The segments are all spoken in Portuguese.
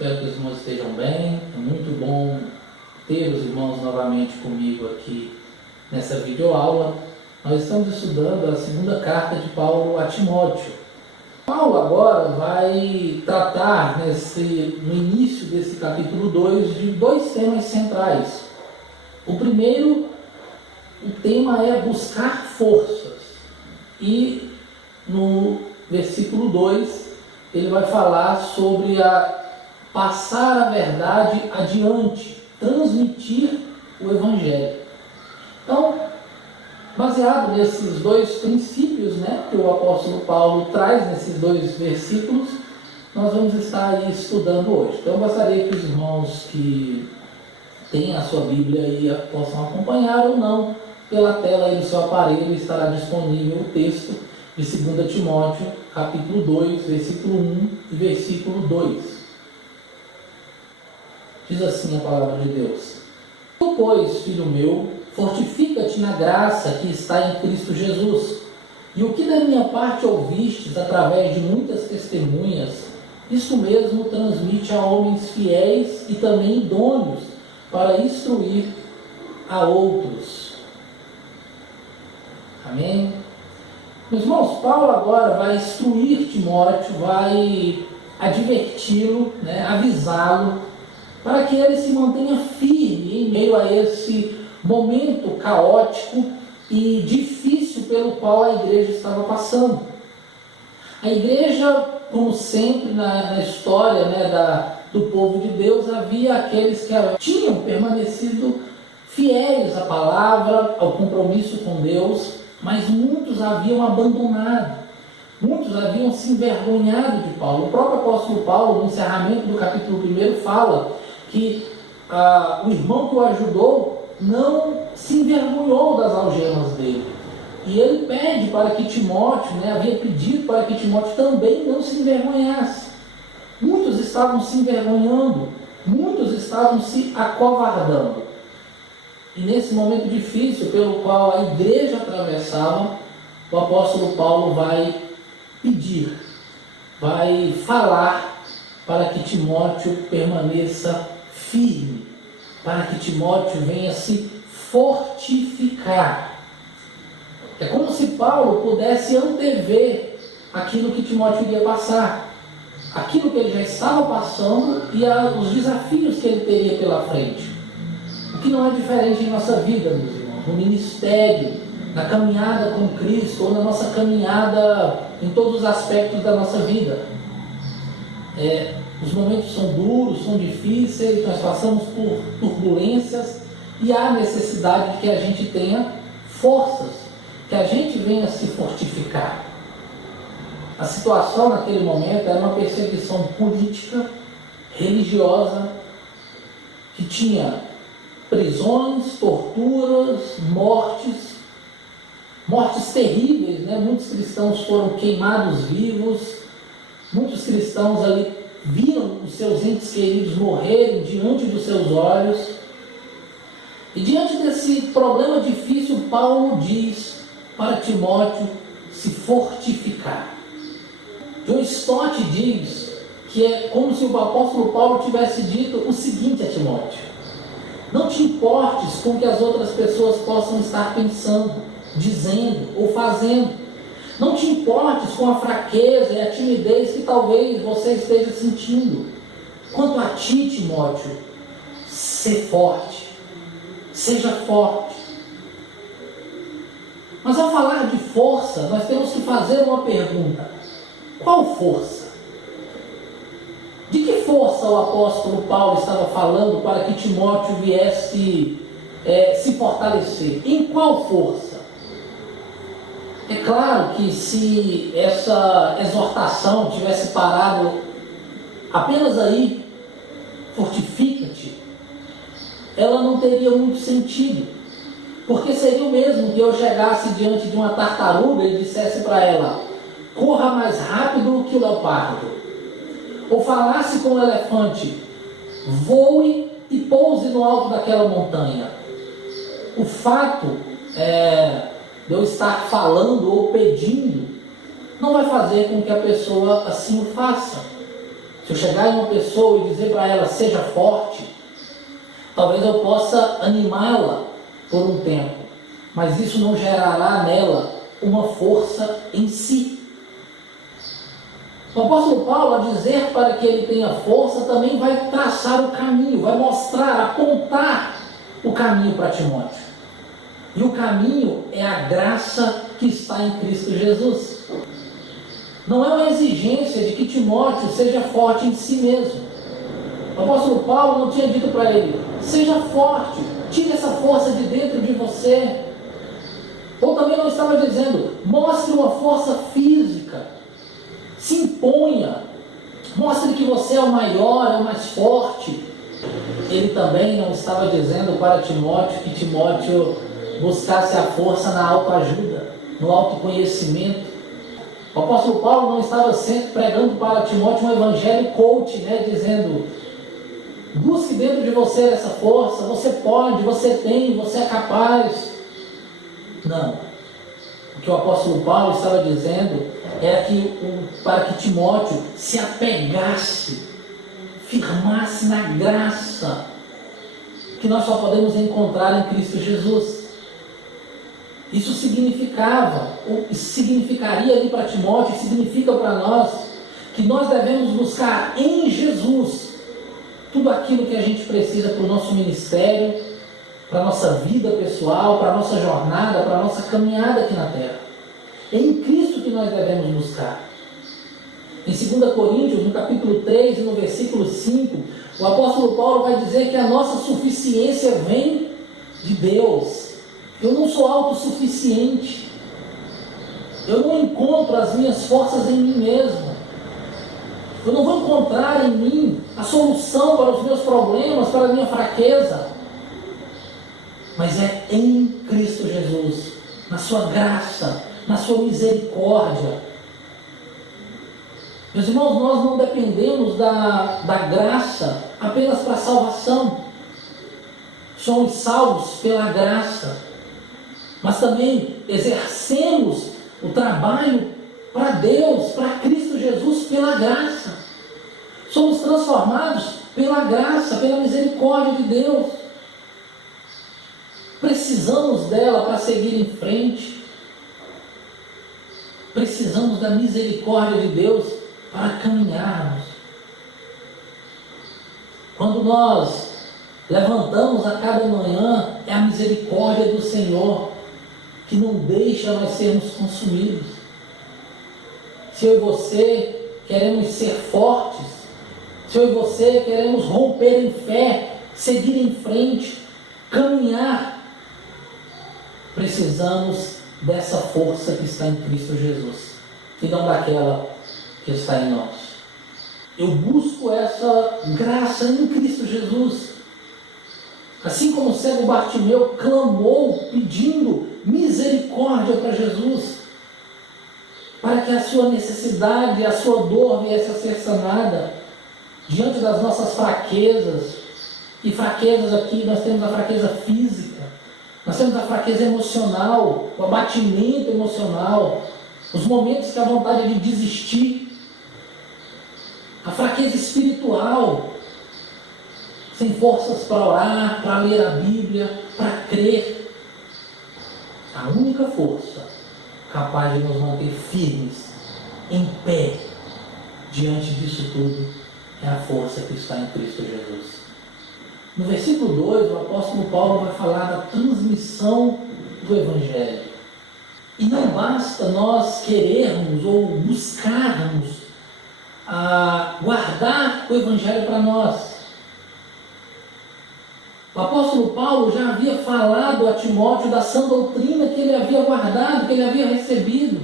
Espero que os irmãos estejam bem. É muito bom ter os irmãos novamente comigo aqui nessa videoaula. Nós estamos estudando a segunda carta de Paulo a Timóteo. Paulo agora vai tratar no início desse capítulo 2 de dois temas centrais. O primeiro, o tema é buscar forças. E no versículo 2, ele vai falar sobre passar a verdade adiante, transmitir o Evangelho. Então, baseado nesses dois princípios, que o apóstolo Paulo traz nesses dois versículos, nós vamos estar aí estudando hoje. Então, eu gostaria que os irmãos que têm a sua Bíblia aí possam acompanhar ou não. Pela tela aí do seu aparelho estará disponível o texto de 2 Timóteo, capítulo 2, versículo 1 e versículo 2. Diz assim a palavra de Deus: Tu, pois, filho meu, fortifica-te na graça que está em Cristo Jesus. E o que da minha parte ouvistes através de muitas testemunhas, isso mesmo transmite a homens fiéis e também idôneos para instruir a outros. Amém? Meus irmãos, Paulo agora vai instruir Timóteo, vai adverti-lo, avisá-lo, para que ele se mantenha firme em meio a esse momento caótico e difícil pelo qual a igreja estava passando. A igreja, como sempre na história do povo de Deus, havia aqueles que tinham permanecido fiéis à palavra, ao compromisso com Deus, mas muitos haviam abandonado, muitos haviam se envergonhado de Paulo. O próprio apóstolo Paulo, no encerramento do capítulo 1, fala que o irmão que o ajudou não se envergonhou das algemas dele. E ele pede para que Timóteo, havia pedido para que Timóteo também não se envergonhasse. Muitos estavam se envergonhando, muitos estavam se acovardando. E nesse momento difícil pelo qual a igreja atravessava, o apóstolo Paulo vai pedir, vai falar para que Timóteo permaneça firme, para que Timóteo venha se fortificar. É como se Paulo pudesse antever aquilo que Timóteo iria passar, aquilo que ele já estava passando e os desafios que ele teria pela frente. O que não é diferente em nossa vida, meus irmãos, no ministério, na caminhada com Cristo, ou na nossa caminhada em todos os aspectos da nossa vida. Os momentos são duros, são difíceis, nós passamos por turbulências e há necessidade de que a gente tenha forças, que a gente venha se fortificar. A situação naquele momento era uma perseguição política, religiosa, que tinha prisões, torturas, mortes terríveis, Muitos cristãos foram queimados vivos, muitos cristãos ali viram os seus entes queridos morrerem diante dos seus olhos. E diante desse problema difícil, Paulo diz para Timóteo se fortificar. John Stott diz que é como se o apóstolo Paulo tivesse dito o seguinte a Timóteo: não te importes com o que as outras pessoas possam estar pensando, dizendo ou fazendo. Não te importes com a fraqueza e a timidez que talvez você esteja sentindo. Quanto a ti, Timóteo, ser forte. Seja forte. Mas ao falar de força, nós temos que fazer uma pergunta: qual força? De que força o apóstolo Paulo estava falando para que Timóteo viesse se fortalecer? Em qual força? É claro que se essa exortação tivesse parado apenas aí, fortifica-te, ela não teria muito sentido. Porque seria o mesmo que eu chegasse diante de uma tartaruga e dissesse para ela: corra mais rápido que o leopardo. Ou falasse com o elefante: voe e pouse no alto daquela montanha. O fato de eu estar falando ou pedindo não vai fazer com que a pessoa assim o faça. Se eu chegar em uma pessoa e dizer para ela, seja forte, talvez eu possa animá-la por um tempo, mas isso não gerará nela uma força em si. O apóstolo Paulo, a dizer para que ele tenha força, também vai traçar o caminho, vai mostrar, apontar o caminho para Timóteo. E o caminho é a graça que está em Cristo Jesus. Não é uma exigência de que Timóteo seja forte em si mesmo. O apóstolo Paulo não tinha dito para ele, seja forte, tire essa força de dentro de você. Ou também não estava dizendo, mostre uma força física, se imponha, mostre que você é o maior, é o mais forte. Ele também não estava dizendo para Timóteo que Timóteo buscasse a força na autoajuda, no autoconhecimento. O apóstolo Paulo não estava sempre pregando para Timóteo um evangelho coach, dizendo, busque dentro de você essa força, você pode, você tem, você é capaz. Não. O que o apóstolo Paulo estava dizendo era que para que Timóteo se apegasse, firmasse na graça que nós só podemos encontrar em Cristo Jesus. Isso significaria ali para Timóteo, significa para nós, que nós devemos buscar em Jesus tudo aquilo que a gente precisa para o nosso ministério, para a nossa vida pessoal, para a nossa jornada, para a nossa caminhada aqui na terra. É em Cristo que nós devemos buscar. Em 2 Coríntios, no capítulo 3 e no versículo 5, o apóstolo Paulo vai dizer que a nossa suficiência vem de Deus. Eu não sou autossuficiente. Eu não encontro as minhas forças em mim mesmo. Eu não vou encontrar em mim a solução para os meus problemas, para a minha fraqueza. Mas é em Cristo Jesus, na sua graça, na sua misericórdia. Meus irmãos, nós não dependemos da graça apenas para a salvação. Somos salvos pela graça, mas também exercemos o trabalho para Deus, para Cristo Jesus, pela graça. Somos transformados pela graça, pela misericórdia de Deus. Precisamos dela para seguir em frente. Precisamos da misericórdia de Deus para caminharmos. Quando nós levantamos a cada manhã, é a misericórdia do Senhor que não deixa nós sermos consumidos. Se eu e você queremos ser fortes, se eu e você queremos romper em fé, seguir em frente, caminhar, precisamos dessa força que está em Cristo Jesus, e não daquela que está em nós. Eu busco essa graça em Cristo Jesus. Assim como o cego Bartimeu clamou, pedindo misericórdia para Jesus, para que a sua necessidade, a sua dor viesse a ser sanada, diante das nossas fraquezas. E fraquezas aqui, nós temos a fraqueza física, nós temos a fraqueza emocional, o abatimento emocional, os momentos que a vontade de desistir, a fraqueza espiritual, sem forças para orar, para ler a Bíblia, para crer. A única força capaz de nos manter firmes, em pé, diante disso tudo, é a força que está em Cristo Jesus. No versículo 2, o apóstolo Paulo vai falar da transmissão do Evangelho. E não basta nós querermos ou buscarmos guardar o Evangelho para nós. O apóstolo Paulo já havia falado a Timóteo da sã doutrina que ele havia guardado, que ele havia recebido.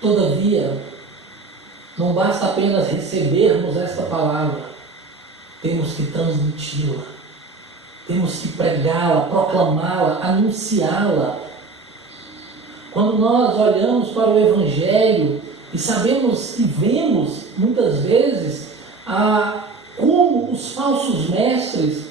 Todavia, não basta apenas recebermos esta palavra, temos que transmiti-la, temos que pregá-la, proclamá-la, anunciá-la. Quando nós olhamos para o Evangelho e sabemos e vemos, muitas vezes, como os falsos mestres,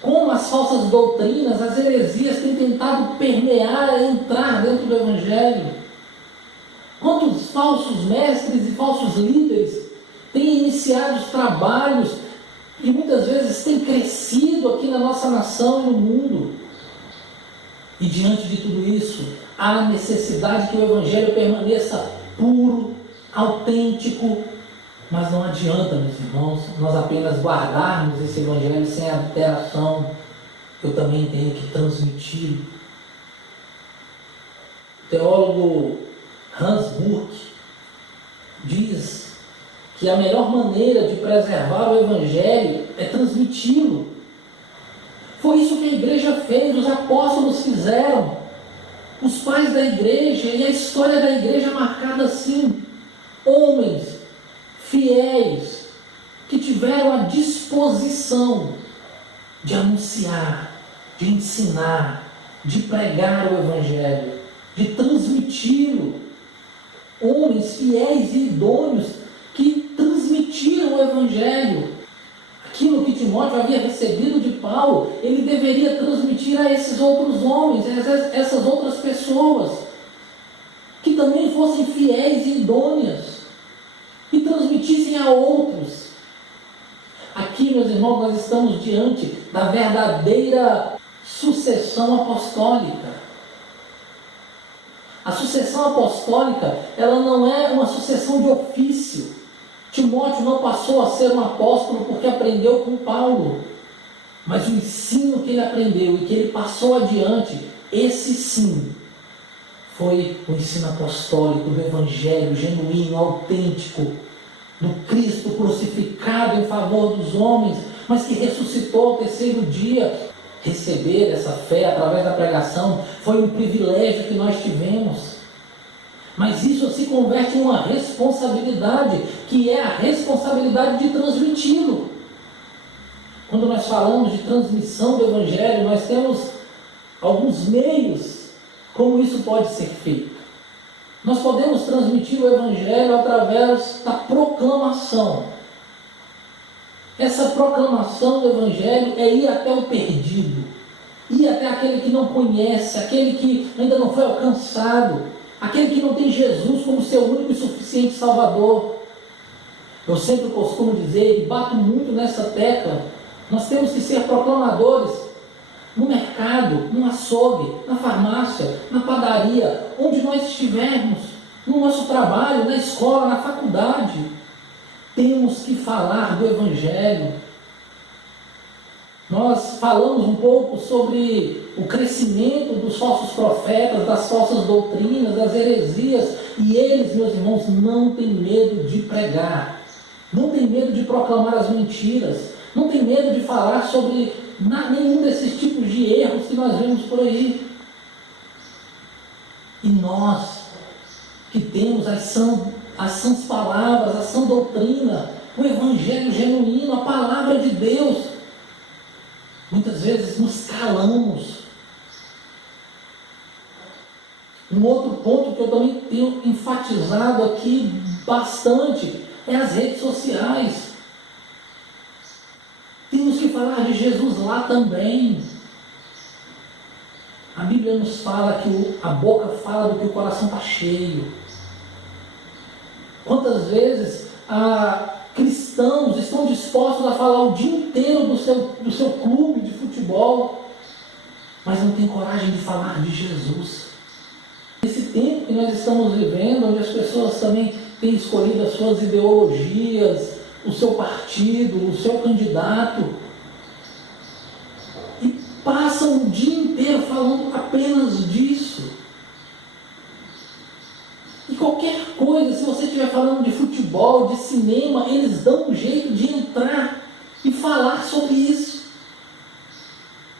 como as falsas doutrinas, as heresias têm tentado permear, entrar dentro do Evangelho. Quantos falsos mestres e falsos líderes tem iniciado os trabalhos e muitas vezes tem crescido aqui na nossa nação e no mundo. E diante de tudo isso, há necessidade que o Evangelho permaneça puro, autêntico, mas não adianta, meus irmãos, nós apenas guardarmos esse Evangelho sem alteração. Eu também tenho que transmiti-lo. O teólogo Hans Burke diz que a melhor maneira de preservar o Evangelho é transmiti-lo. Foi isso que a igreja fez, os apóstolos fizeram, os pais da igreja, e a história da igreja é marcada assim: homens fiéis que tiveram a disposição de anunciar, de ensinar, de pregar o Evangelho, de transmiti-lo. Homens fiéis e idôneos que transmitiram o Evangelho. Aquilo que Timóteo havia recebido de Paulo, ele deveria transmitir a esses outros homens, a essas outras pessoas, que também fossem fiéis e idôneas, e transmitissem a outros. Aqui, meus irmãos, nós estamos diante da verdadeira sucessão apostólica. A sucessão apostólica, ela não é uma sucessão de ofício. Timóteo não passou a ser um apóstolo porque aprendeu com Paulo, mas o ensino que ele aprendeu e que ele passou adiante, esse sim, foi o ensino apostólico do Evangelho genuíno, autêntico, do Cristo crucificado em favor dos homens, mas que ressuscitou ao terceiro dia. Receber essa fé através da pregação foi um privilégio que nós tivemos. Mas isso se converte em uma responsabilidade, que é a responsabilidade de transmiti-lo. Quando nós falamos de transmissão do Evangelho, nós temos alguns meios como isso pode ser feito. Nós podemos transmitir o Evangelho através da proclamação. Essa proclamação do Evangelho é ir até o perdido, ir até aquele que não conhece, aquele que ainda não foi alcançado, aquele que não tem Jesus como seu único e suficiente Salvador. Eu sempre costumo dizer e bato muito nessa tecla: nós temos que ser proclamadores no mercado, no açougue, na farmácia, na padaria, onde nós estivermos, no nosso trabalho, na escola, na faculdade. Temos que falar do Evangelho. Nós falamos um pouco sobre o crescimento dos falsos profetas, das falsas doutrinas, das heresias, e eles, meus irmãos, não têm medo de pregar, não têm medo de proclamar as mentiras, não têm medo de falar sobre nenhum desses tipos de erros que nós vemos por aí. E nós, que temos as sãs palavras, a sã doutrina, o Evangelho genuíno, a palavra de Deus, muitas vezes nos calamos. Um outro ponto que eu também tenho enfatizado aqui bastante é as redes sociais. Temos que falar de Jesus lá também. A Bíblia nos fala que a boca fala do que o coração está cheio. Quantas vezes cristãos estão dispostos a falar o dia inteiro do seu clube de futebol, mas não tem coragem de falar de Jesus? Esse tempo que nós estamos vivendo, onde as pessoas também têm escolhido as suas ideologias, o seu partido, o seu candidato, e passam o dia inteiro falando apenas disso. E qualquer coisa, se você estiver falando de futebol, de cinema, eles dão um jeito de entrar e falar sobre isso.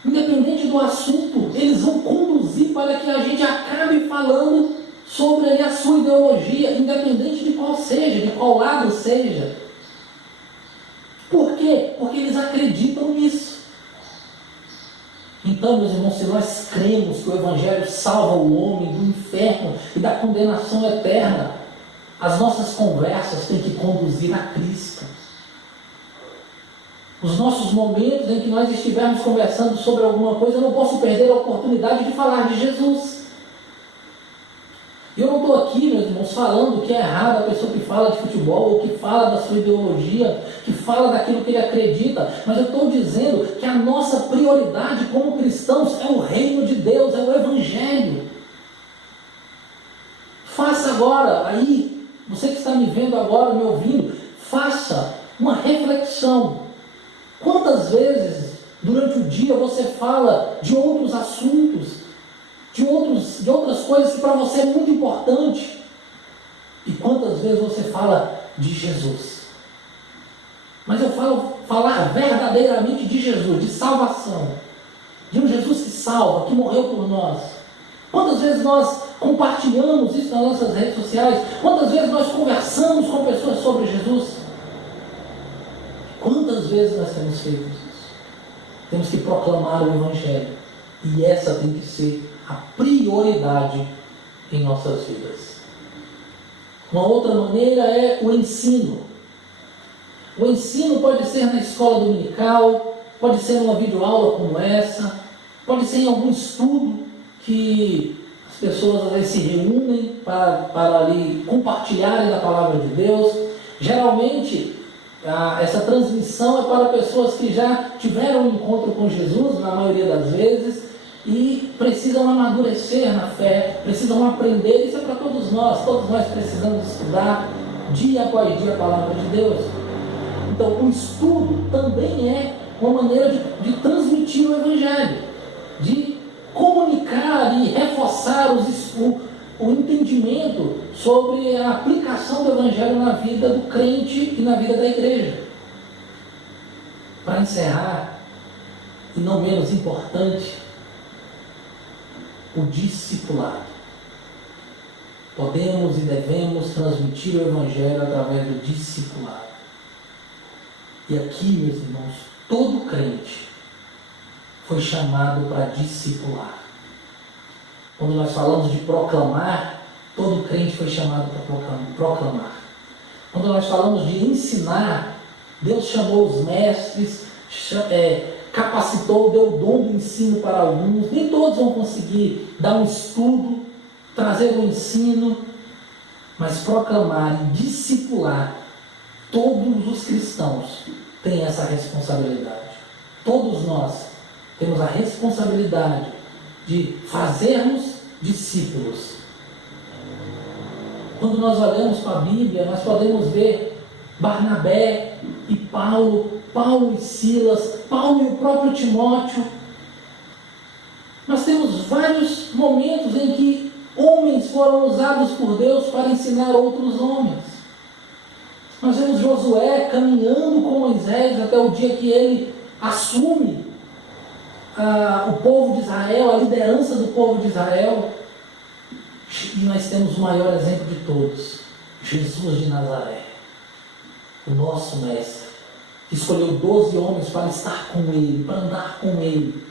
Independente do assunto, eles vão conduzir para que a gente acabe falando sobre a sua ideologia, independente de qual seja, de qual lado seja. Por quê? Porque eles acreditam nisso. Então, meus irmãos, se nós cremos que o Evangelho salva o homem do inferno e da condenação eterna, as nossas conversas têm que conduzir a Cristo. Os nossos momentos em que nós estivermos conversando sobre alguma coisa, eu não posso perder a oportunidade de falar de Jesus. Eu não estou aqui, meus irmãos, irmãos, falando que é errado a pessoa que fala de futebol, ou que fala da sua ideologia, que fala daquilo que ele acredita, mas eu estou dizendo que a nossa prioridade como cristãos é o reino de Deus, é o Evangelho. Faça agora, aí, você que está me vendo agora, me ouvindo, faça uma reflexão. Quantas vezes durante o dia você fala de outros assuntos, de outras coisas que para você é muito importante? E quantas vezes você fala de Jesus? Mas eu falo falar verdadeiramente de Jesus, de salvação, de um Jesus que salva, que morreu por nós. Quantas vezes nós compartilhamos isso nas nossas redes sociais? Quantas vezes nós conversamos com pessoas sobre Jesus? Quantas vezes nós temos feito isso? Temos que proclamar o Evangelho. E essa tem que ser a prioridade em nossas vidas. Uma outra maneira é o ensino. O ensino pode ser na escola dominical, pode ser numa videoaula como essa, pode ser em algum estudo que as pessoas às vezes se reúnem para ali compartilharem da palavra de Deus. Geralmente, essa transmissão é para pessoas que já tiveram um encontro com Jesus, na maioria das vezes, e precisam amadurecer na fé, precisam aprender. Isso é para todos nós precisamos estudar dia após dia a palavra de Deus. Então, o estudo também é uma maneira de transmitir o Evangelho, de comunicar e reforçar o entendimento sobre a aplicação do Evangelho na vida do crente e na vida da igreja. Para encerrar, e não menos importante, o discipulado. Podemos e devemos transmitir o Evangelho através do discipulado. E aqui, meus irmãos, todo crente foi chamado para discipular. Quando nós falamos de proclamar, todo crente foi chamado para proclamar. Quando nós falamos de ensinar, Deus chamou os mestres, capacitou, deu o dom do ensino para alguns. Nem todos vão conseguir dar um estudo, trazer um ensino, mas proclamar e discipular, todos os cristãos têm essa responsabilidade. Todos nós temos a responsabilidade de fazermos discípulos. Quando nós olhamos para a Bíblia, nós podemos ver Barnabé e Paulo e Silas, Paulo e o próprio Timóteo. Nós temos vários momentos em que homens foram usados por Deus para ensinar outros homens. Nós vemos Josué caminhando com Moisés até o dia que ele assume o povo de Israel, a liderança do povo de Israel. E nós temos o maior exemplo de todos, Jesus de Nazaré, o nosso mestre, que escolheu 12 homens para estar com ele, para andar com ele,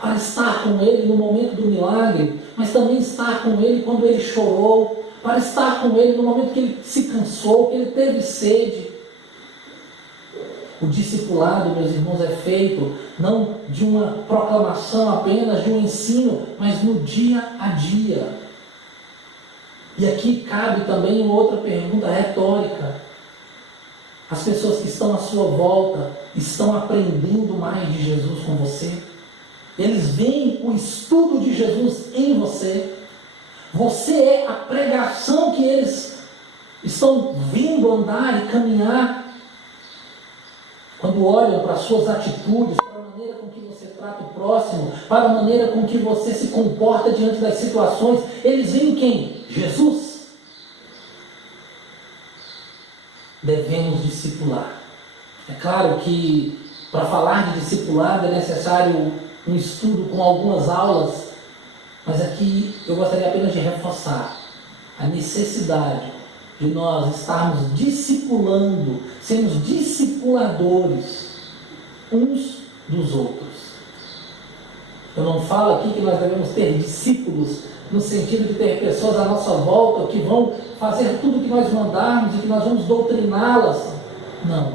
para estar com ele no momento do milagre, mas também estar com ele quando ele chorou, para estar com ele no momento que ele se cansou, que ele teve sede. O discipulado, meus irmãos, é feito não de uma proclamação apenas, de um ensino, mas no dia a dia. E aqui cabe também uma outra pergunta retórica. As pessoas que estão à sua volta estão aprendendo mais de Jesus com você? Eles veem o estudo de Jesus em você? Você é a pregação que eles estão vendo andar e caminhar? Quando olham para as suas atitudes, para a maneira com que você trata o próximo, para a maneira com que você se comporta diante das situações, eles veem quem? Jesus. Devemos discipular. É claro que para falar de discipulado é necessário um estudo com algumas aulas, mas aqui eu gostaria apenas de reforçar a necessidade de nós estarmos discipulando, sermos discipuladores uns dos outros. Eu não falo aqui que nós devemos ter discípulos no sentido de ter pessoas à nossa volta que vão fazer tudo o que nós mandarmos e que nós vamos doutriná-las. Não,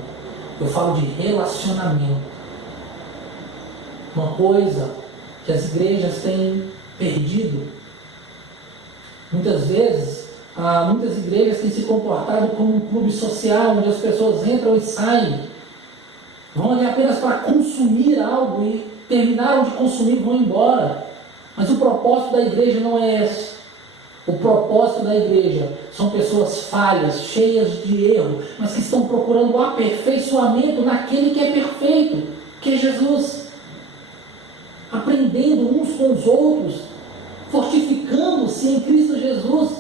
eu falo de relacionamento. Uma coisa que as igrejas têm perdido. Muitas vezes muitas igrejas têm se comportado como um clube social, onde as pessoas entram e saem, vão ali apenas para consumir algo e terminaram de consumir e vão embora. Mas o propósito da igreja não é esse. O propósito da igreja são pessoas falhas, cheias de erro, mas que estão procurando o aperfeiçoamento naquele que é perfeito, que é Jesus. Aprendendo uns com os outros, fortificando-se em Cristo Jesus,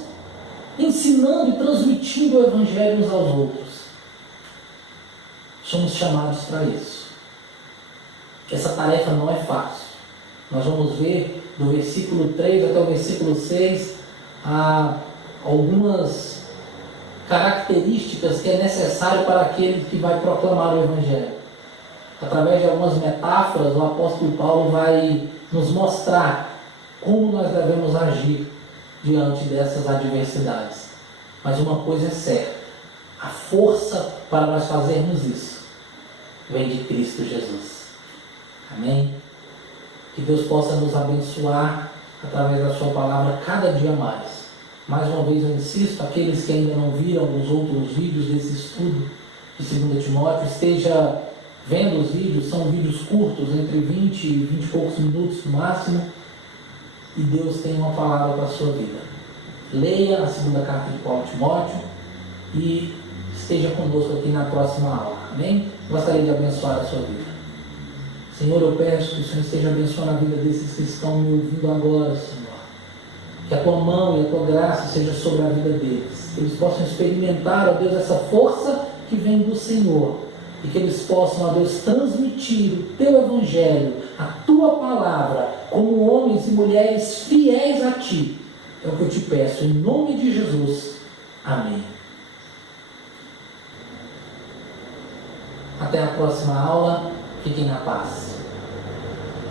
ensinando e transmitindo o Evangelho uns aos outros. Somos chamados para isso. Essa tarefa não é fácil. Nós vamos ver do versículo 3 até o versículo 6 algumas características que é necessário para aquele que vai proclamar o Evangelho. Através de algumas metáforas, o apóstolo Paulo vai nos mostrar como nós devemos agir diante dessas adversidades. Mas uma coisa é certa: a força para nós fazermos isso vem de Cristo Jesus. Amém? Que Deus possa nos abençoar através da sua palavra cada dia mais. Mais uma vez eu insisto, aqueles que ainda não viram os outros vídeos desse estudo de 2 Timóteo, esteja vendo os vídeos. São vídeos curtos, entre 20 e 20 e poucos minutos no máximo, e Deus tem uma palavra para a sua vida. Leia a segunda carta de Paulo a Timóteo e esteja conosco aqui na próxima aula. Amém? Gostaria de abençoar a sua vida. Senhor, eu peço que o Senhor esteja abençoando a vida desses que estão me ouvindo agora, Senhor. Que a Tua mão e a Tua graça seja sobre a vida deles. Que eles possam experimentar, ó Deus, essa força que vem do Senhor. E que eles possam, ó Deus, transmitir o Teu Evangelho, a Tua palavra, como homens e mulheres fiéis a Ti. É o que eu te peço, em nome de Jesus. Amém. Até a próxima aula. Fiquem na paz.